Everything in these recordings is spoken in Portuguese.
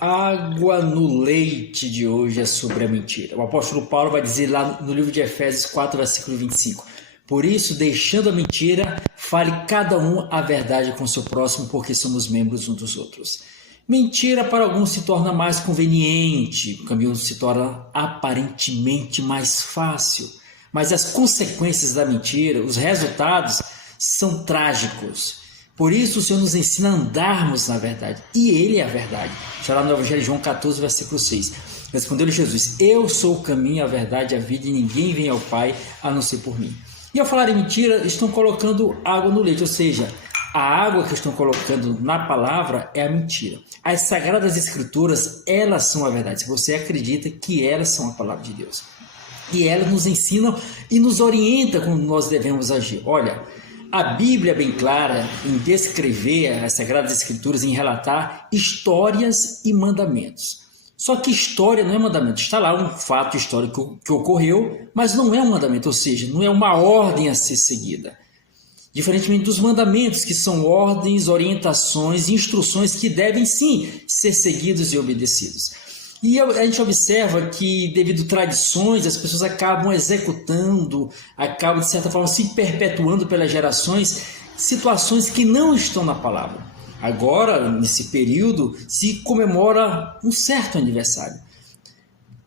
Água no leite de hoje é sobre a mentira. O apóstolo Paulo vai dizer lá no livro de Efésios 4, versículo 25. Por isso, deixando a mentira, fale cada um a verdade com seu próximo, porque somos membros uns dos outros. Mentira para alguns se torna mais conveniente, o caminho se torna aparentemente mais fácil. Mas as consequências da mentira, os resultados, são trágicos. Por isso o Senhor nos ensina a andarmos na verdade, e Ele é a verdade. Está lá no Evangelho de João 14, versículo 6. Respondeu-lhe Jesus: eu sou o caminho, a verdade e a vida, e ninguém vem ao Pai a não ser por mim. E ao falar em mentira, estão colocando água no leite, ou seja, a água que estão colocando na palavra é a mentira. As Sagradas Escrituras, elas são a verdade, se você acredita que elas são a palavra de Deus. E elas nos ensinam e nos orientam como nós devemos agir. Olha, a Bíblia é bem clara em descrever as Sagradas Escrituras, em relatar histórias e mandamentos. Só que história não é mandamento. Está lá um fato histórico que ocorreu, mas não é um mandamento, ou seja, não é uma ordem a ser seguida. Diferentemente dos mandamentos, que são ordens, orientações, instruções que devem sim ser seguidos e obedecidos. E a gente observa que, devido a tradições, as pessoas acabam executando, acabam, de certa forma, se perpetuando pelas gerações, situações que não estão na palavra. Agora, nesse período, se comemora um certo aniversário.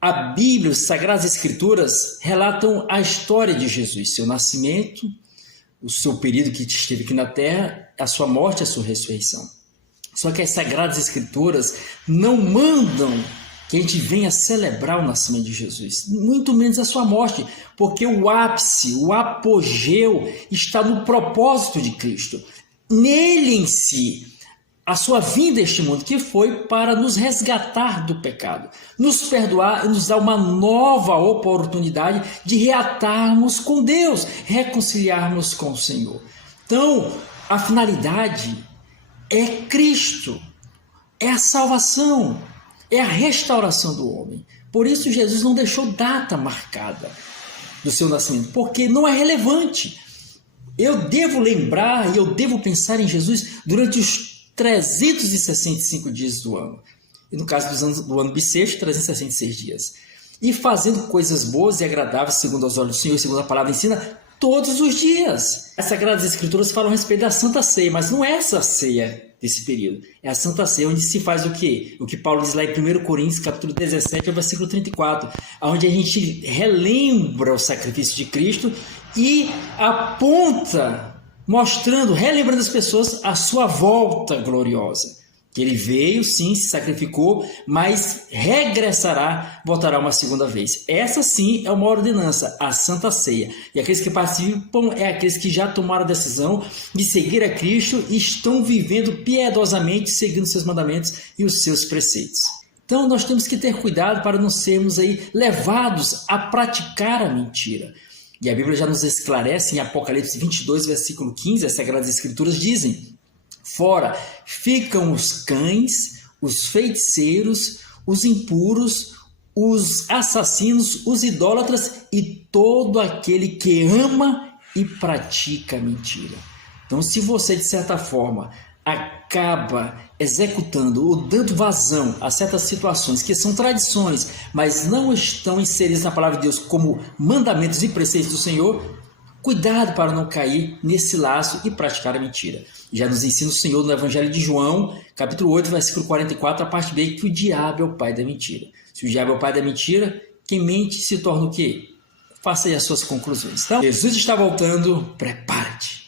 A Bíblia, as Sagradas Escrituras, relatam a história de Jesus, seu nascimento, o seu período que esteve aqui na Terra, a sua morte e a sua ressurreição. Só que as Sagradas Escrituras não mandam que a gente venha celebrar o nascimento de Jesus, muito menos a sua morte, porque o ápice, o apogeu está no propósito de Cristo, nele em si, a sua vinda a este mundo, que foi para nos resgatar do pecado, nos perdoar e nos dar uma nova oportunidade de reatarmos com Deus, reconciliarmos com o Senhor. Então, a finalidade é Cristo, é a salvação, é a restauração do homem. Por isso Jesus não deixou data marcada do seu nascimento, porque não é relevante. Eu devo lembrar e eu devo pensar em Jesus durante os 365 dias do ano. E no caso do ano bissexto, 366 dias. E fazendo coisas boas e agradáveis, segundo os olhos do Senhor, segundo a palavra ensina, todos os dias. As Sagradas Escrituras falam a respeito da Santa Ceia, mas não é essa ceia desse período. É a Santa Ceia, onde se faz o quê? O que Paulo diz lá em 1 Coríntios, capítulo 17, versículo 34, onde a gente relembra o sacrifício de Cristo e aponta, mostrando, relembrando as pessoas a sua volta gloriosa. Que ele veio, sim, se sacrificou, mas regressará, voltará uma segunda vez. Essa sim é uma ordenança, a Santa Ceia. E aqueles que participam é aqueles que já tomaram a decisão de seguir a Cristo e estão vivendo piedosamente, seguindo seus mandamentos e os seus preceitos. Então nós temos que ter cuidado para não sermos aí levados a praticar a mentira. E a Bíblia já nos esclarece em Apocalipse 22, versículo 15, as Sagradas Escrituras dizem: fora ficam os cães, os feiticeiros, os impuros, os assassinos, os idólatras e todo aquele que ama e pratica mentira. Então, se você, de certa forma, acaba executando ou dando vazão a certas situações que são tradições, mas não estão inseridas na palavra de Deus como mandamentos e preceitos do Senhor, cuidado para não cair nesse laço e praticar a mentira. Já nos ensina o Senhor no Evangelho de João, capítulo 8, versículo 44, a parte B, que o diabo é o pai da mentira. Se o diabo é o pai da mentira, quem mente se torna o quê? Faça aí as suas conclusões. Então, Jesus está voltando, prepare-te.